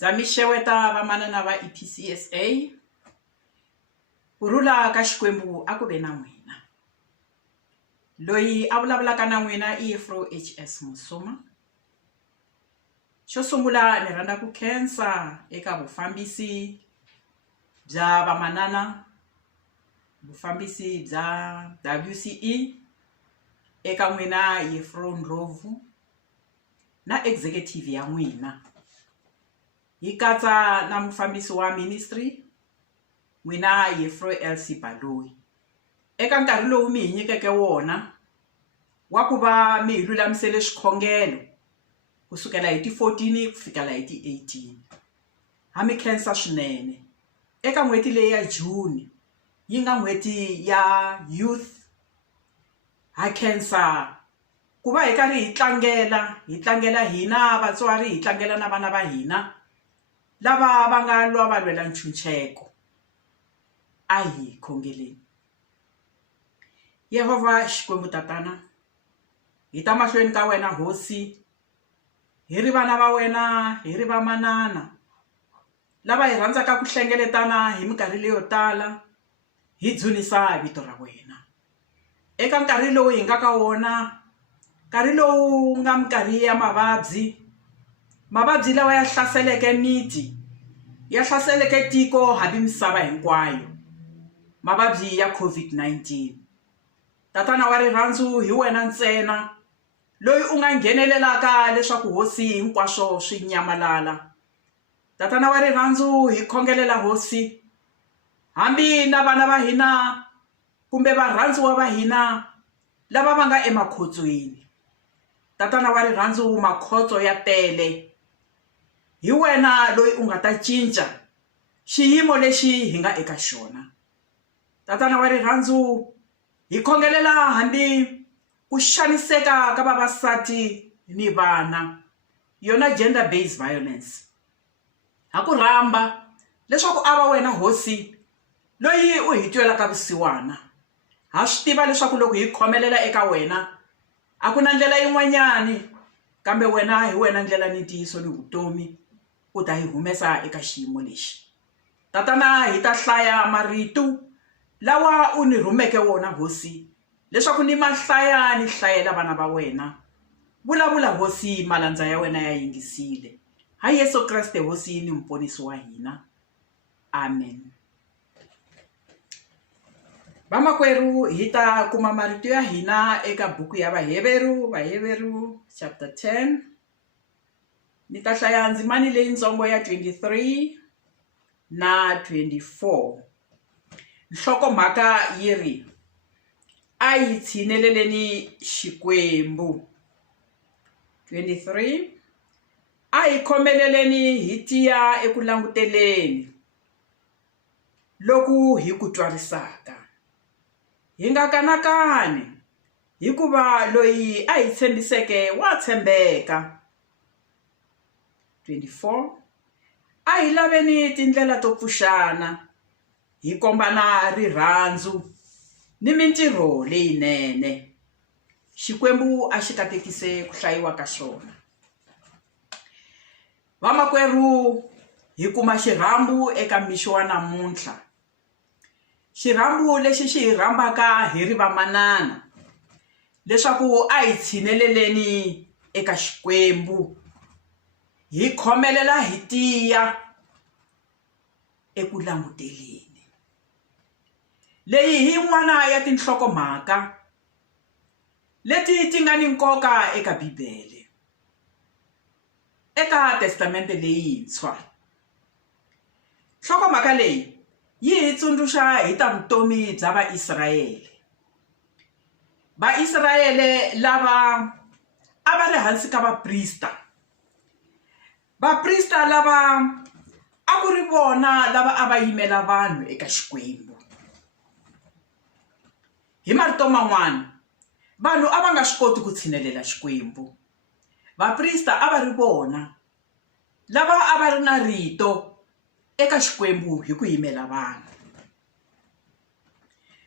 Zamisheweta vamanana va EPCSA kurula ka Xikwembu a ku ve na n'wina. Loyi a vulavulaka na n'wina i Afro HS Musoma. Xo sungula ni rhandza ku khensa eka vufambisi bya vamanana, vufambisi bya WCE eka n'wina Afro Ndlovu na executive ya n'wina. Hi katsa na mufambisi wa ministry n'wina Afro LC Baloyi. Eka nkarhi lowu mi hi nyikeke wona wa ku va mi hi lulamisele swikhongelo kusukela hi ti 14 ku fikela hi ti 18. Ha mi khensa swinene. Eka n'hweti leyi ya June yi nga n'hweti ya youth, ha khensa ku va hi karhi hi tlangela hina vatswari, hi tlangela na vana va hina lava va nga lwa va lwela nchucheko. A hi khongeleni. Yehova Xikwembu Tatana, hi ta mahlweni ka wena Hosi, hi ri vana va wena, hi ri vamanana lava hi rhandzaka ku hlengeletana hi minkarhi leyo tala hi dzunisa vito ra wena. Eka nkarhi lowu hi nga ka wona, nkarhi lowu nga minkarhi ya mavabyi lawa ya hlaseleke miti, ya hlaseleke tiko hambi misava hinkwayo, mavabyi ya COVID-19. Tatana wa rirhandzu, hi wena ntsena loyi u nga nghenelelaka leswaku Hosi hinkwaswo swi nyamalala. Tatana wa rirhandzu, hi khongelela Hosi, hambi na vana va hina kumbe varhandziwa va hina lava va nga emakhotsweni. Tatana wa rirhandzu, makhotso ya tele. Hi wena loyi u nga ta cinca xiyimo lexi hi nga eka xona. Tatana wa rirhandzu, hi khongelela hambi ku xaniseka ka vavasati ni vana, yona gender based violence. Ha ku rhamba leswaku a va wena Hosi loyi u hi twelaka vusiwana. Ha swi tiva leswaku loko hi khomelela eka wena a ku na ndlela yin'wanyani, kambe wena hi wena ndlela ni ntiyiso ni vutomi, u ta hi humesa eka xiyimo lexi. Tatana, hi ta hlaya marito lawa u ni rhumeke wona Hosi leswaku ni mahlaya ni hlayela vana va wena. Vulavula Hosi, malandza ya wena ya yingisile. Ha Yesu Kreste Hosi ni mponisi wa hina. Amen. Vamakwerhu, hi ta kuma marito ya hina eka buku ya Vaheveru chapter 10. Ni ta hlaya ndzimani leyintsongo ya 23 na 24. Nhlokomhaka yi ri, a hi tshineleleni Xikwembu. 23. A hi khomeleleni hi tiya eku languteleni loku hi ku twarisaka. Hi nga kanakani hikuva loyi a hi tshembiseke wa tshembeka. 24. A hi laveni tindlela to pfuxana, hi kombana rirhandzu ni mintirho leyinene. Xikwembu a xi katekise ku hlayiwa ka xona. Vamakwerhu, hi kuma xirhambu eka mixo wa namuntlha. Xirhambu lexi xi hi rhambaka hi ri vamanana leswaku a hi tshineleleni eka Xikwembu, hi khomelela hi tiya eku languteleni. Leyi hi yin'wana ya tinhlokomhaka leti ti nga ni nkoka eka Bibele, eka Testamente leyintshwa. Nhlokomhaka leyi yi hi tsundzuxa hi ta vutomi bya Vaisrayele. Vaisrayele lava a va ri hansi ka vaprista. Vaprista lava a ku ri vona lava a va yimela vanhu eka Xikwembu. Hi marito man'wana, vanhu a va nga swi koti ku tshinelela Xikwembu. Vaprista a va ri vona lava a va ri na rito eka Xikwembu hi ku yimela vanhu.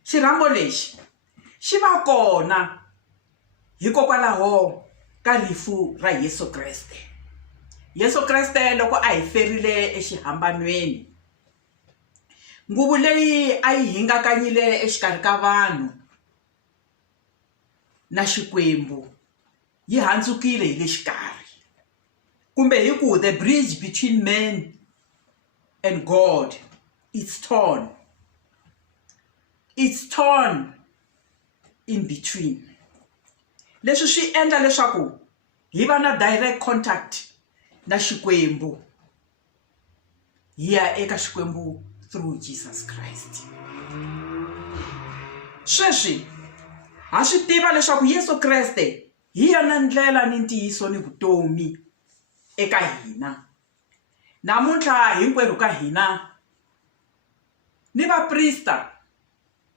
Xirhambo lexi xi va kona hikokwalaho ka rifu ra Yesu Kreste. Yesu Kreste loko a hi ferile exihambanweni, nguvu leyi a yi hingakanyile exikarhi ka vanhu na Xikwembu yi handzukile hi le xikarhi, kumbe hi ku the bridge between man and God it's torn in between. Leswi swi endla leswaku hi va na direct contact na Xikwembu, hi ya eka Xikwembu through Jesus Christ. Sweswi ha swi tiva leswaku Yesu Kreste hi yena ndlela ni ntiyiso ni vutomi eka hina. Namuntlha hinkwerhu ka hina ni vaprista,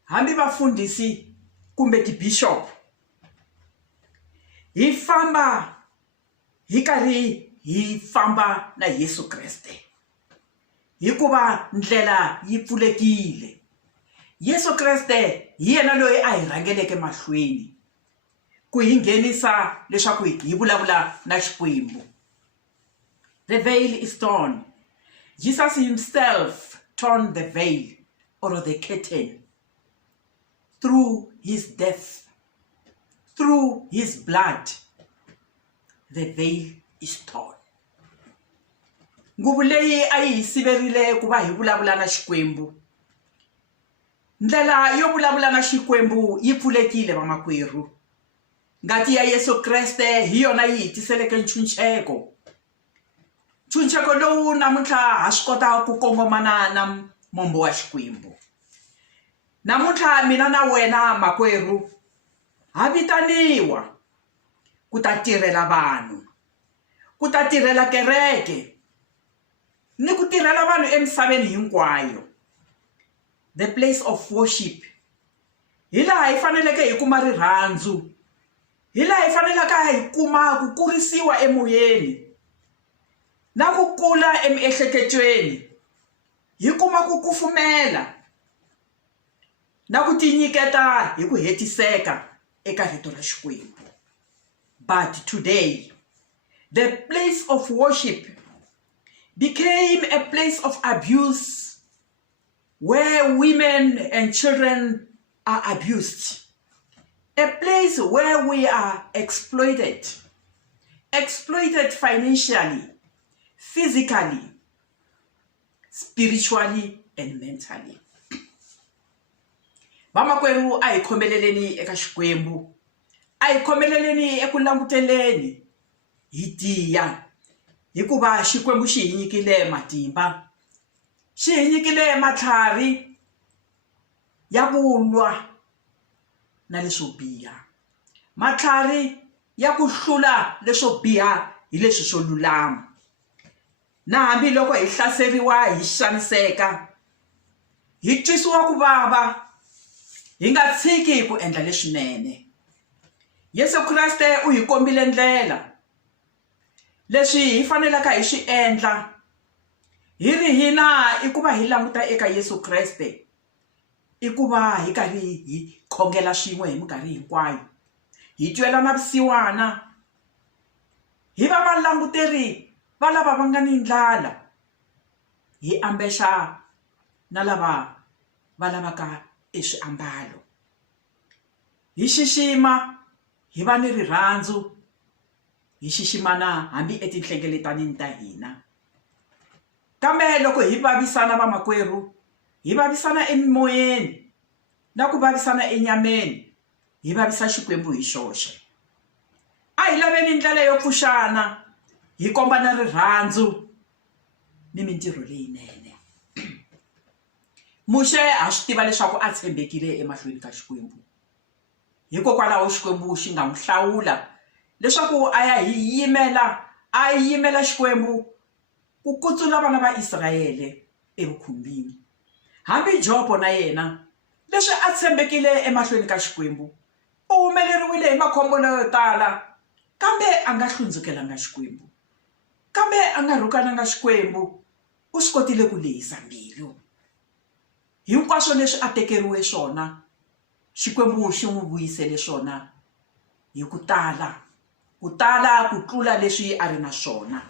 hambi vafundhisi kumbe tibishop, hi famba hi karhi hi famba na Yesu Kreste hikuva ndlela yi pfulekile. Yesu Kreste hi yena loyi a hi rhangeleke mahlweni ku hi nghenisa leswaku hi vulavula na Xikwembu. The veil is torn. Jesus himself torn the veil or the curtain through his death, through his blood. The veil is torn. Nguvu leyi a yi siverile ku va hi vulavula na Xikwembu. Ndlela yo vulavula na Xikwembu yi pfulekile vamakwerhu. Ngati ya Yesu Kreste hi yona yi tiseleke nchuncheko. Nchuncheko lowu namuntlha ha swi kota ku kongomana na mombo wa Xikwembu. Namuntlha mina na wena makwerhu ha vitaniwa ku ta tirhela vanhu, ku ta tirhela kereke, ni ku tirhela vanhu emisaveni hinkwayo. The place of worship hi laha hi faneleke hi kuma rirhandzu, hi laha hi faneleke hi kuma ku kurisiwa emoyeni na ku kula emiehleketweni, hi kuma ku kufumela na ku tinyiketa hi ku hetiseka eka rito ra Xikwembu. But today the place of worship became a place of abuse, where women and children are abused, a place where we are exploited financially, physically, spiritually and mentally. Vamakwerhu a hi khomeleleni eka Xikwembu, a hi khomeleleni eku languteleni hi tiya, hikuva Xikwembu xi hi nyikile matimba, xi hi nyikile matlhari ya ku lwa na leswo biha, matlhari ya ku hlula leswo biha hi leswi swo lulama. Na hambi loko hi hlaseriwa, hi xaniseka, hi twisiwa ku vava, hi nga tshiki ku endla leswinene. Yesu Kreste u hi kombile ndlela leswi hi fanelaka hi swi endla. Hi ri hina i ku va hi languta eka Yesu Kreste, i ku va hi karhi hi khongela swin'we hi minkarhi hinkwayo, hi twela na vusiwana, hi va valanguteri va lava va nga ni ndlala, hi ambexa na lava va lavaka eswiambalo, hi xixima, hi va ni rirhandzu, hi xiximana hambi etinhlengeletanini ta hina. Kambe loko hi vavisana vamakwerhu, hi vavisana emoyeni na ku vavisana enyameni, hi vavisa Xikwembu hi xoxe. A hi laveni ndlela yo pfuxana, hi kombana rirhandzu ni mintirho leyinene. Muxe ha swi tiva leswaku a tshembekile emahlweni ka Xikwembu, hikokwalaho Xikwembu xi nga n'wi hlawula leswaku a ya hi yimela Xikwembu ku kutsula vana va Israyele evukhumbini. Hambi Jobo na yena leswi a tshembekile emahlweni ka Xikwembu, u humeleriwile hi makhombo yo tala, kambe a nga hlundzukelanga Xikwembu, kambe a nga rhukananga Xikwembu, u swi kotile ku lehisa mbilu. Hinkwaswo leswi a tekeriwe swona, Xikwembu xi n'wi vuyisele swona hi ku tala ku tlula leswi a ri na swona.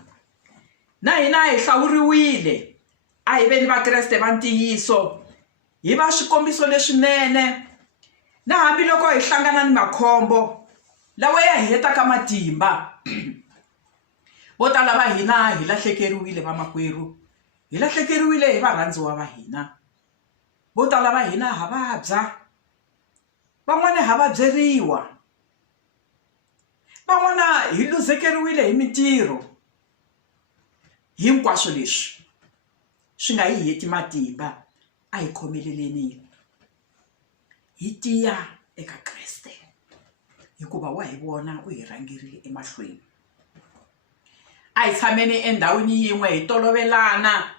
na hina hi hlawuriwile a hi veni vakreste va ntiyiso hi va swikombiso leswinene na hambiloko hi hlangana ni makhombo lawa ya hi hetaka matimba vo tala va hina hi lahlekeriwile vamakwerhu hi lahlekeriwile hi varhandziwa va hina vo tala va hina ha vabya van'wana ha vabyeriwa van'wana hi luzekeriwile hi mintirho hinkwaswo leswi swi nga hi heti matimba a hi khomeleleni hi tiya eka Kreste hikuva wa hi vona u hi rhangerile emahlweni a hi tshameni endhawini yin'we hi tolovelana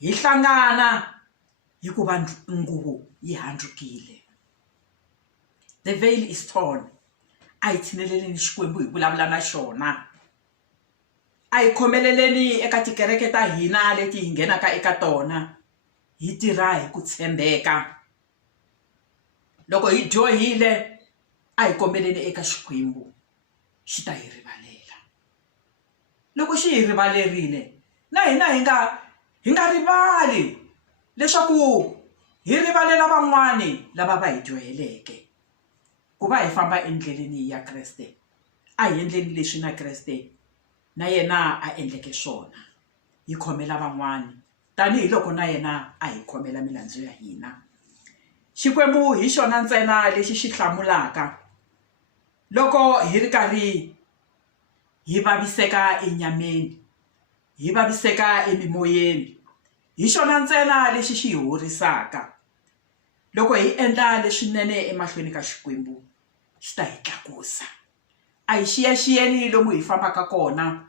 hi hlangana hikuva nguvu yi handrukile the veil is torn a hi tshineleleni xikwembu hi vulavula na xona a hi khomeleleni eka tikereke ta hina leti hi nghenaka eka tona hi tirha hi ku tshembeka loko hi dyohile a hi kombeleni eka xikwembu xi ta hi rivalela loko xi hi rivalerile na hina hi nga rivali leswaku hi rivalela van'wani lava va hi dyoheleke ku va hi famba endleleni ya Kreste a hi endleni leswi na Kreste na yena a endleke swona hi khomela van'wani tanihiloko na yena a hi khomela milandzu ya hina xikwembu hi xona ntsena lexi xi hlamulaka loko hi ri karhi hi vaviseka enyameni hi vaviseka emimoyeni hi xona ntsena lexi xi hi horisaka loko hi endla leswinene emahlweni ka xikwembu xi ta hi tlakusa a hi xiyaxiyeni lomu hi fambaka kona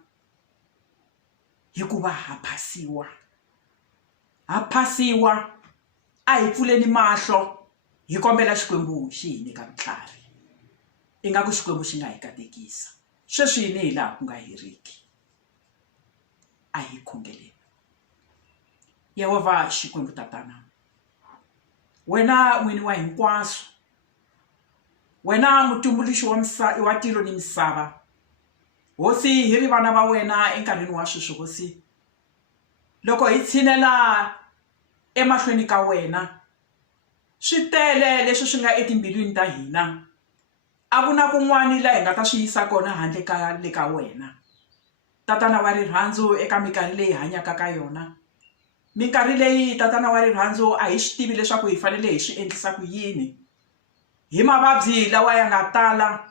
hikuva ha phasiwa a hi pfuleni mahlo hi kombela xikwembu xi hi nyika vutlhari ingaku xikwembu xi nga hi katekisa sweswi yini hi laha ku nga heriki a hi khongeleni Yehova xikwembu tatana wena n'wini wa hinkwaswo wena mutumbuluxi wa tilo ni misava hosi hi ri vana va wena enkarhini wa sweswi hosi loko hi tshinela emahlweni ka wena swi tele leswi swi nga etimbilwini ta hina a ku na kun'wani laha hi nga ta swi yisa kona handle ka le ka wena tatana wa rirhandzu eka minkarhi leyi hanyaka ka yona minkarhi leyi tatana wa rirhandzu a hi swi tivi leswaku hi fanele hi swi endlisa ku yini hi mavabyi lawa ya nga tala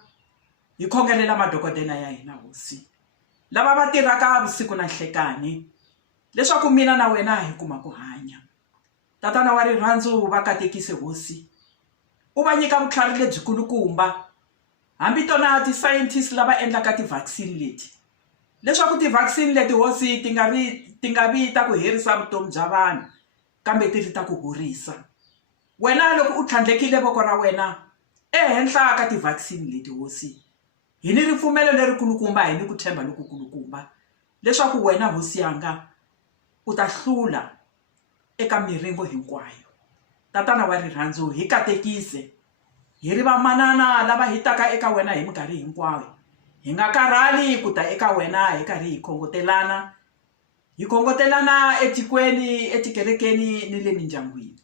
hi khongelela madokodela ya hina hosi lava va tirhaka vusiku na nhlekani leswaku mina na wena hi kuma ku hanya tatana wa rirhandzu va katekise hosi u va nyika vutlhari lebyikulukumba hambi tona ti-scientists lava endlaka ti-vaccine leti leswaku ti-vaccine leti hosi ti nga vi ta ku herisa vutomi bya vanhu kambe ti ri ta ku horisa wena loko u tlhandlekile voko ra wena ehenhla ka ti-vaccine leti hosi hi ni ripfumelo lerikulukumba hi ni ku tshemba lokukulukumba leswaku wena hosi yanga u ta hlula eka miringo hinkwayo tatana wa rirhandzu hi katekise hi ri vamanana lava hi taka eka wena hi minkarhi hinkwayo hi nga karhali ku ta eka wena hi karhi hi khongotelana etikweni etikerekeni ni le mindyangwini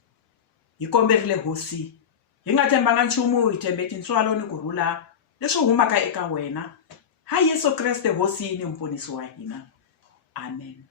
hi komberile hosi hi nga tshembanga nchumu hi tshembe tintswalo ni kurhula leswi humaka eka wena ha Yesu Kreste hosi ni mponisi wa hina amen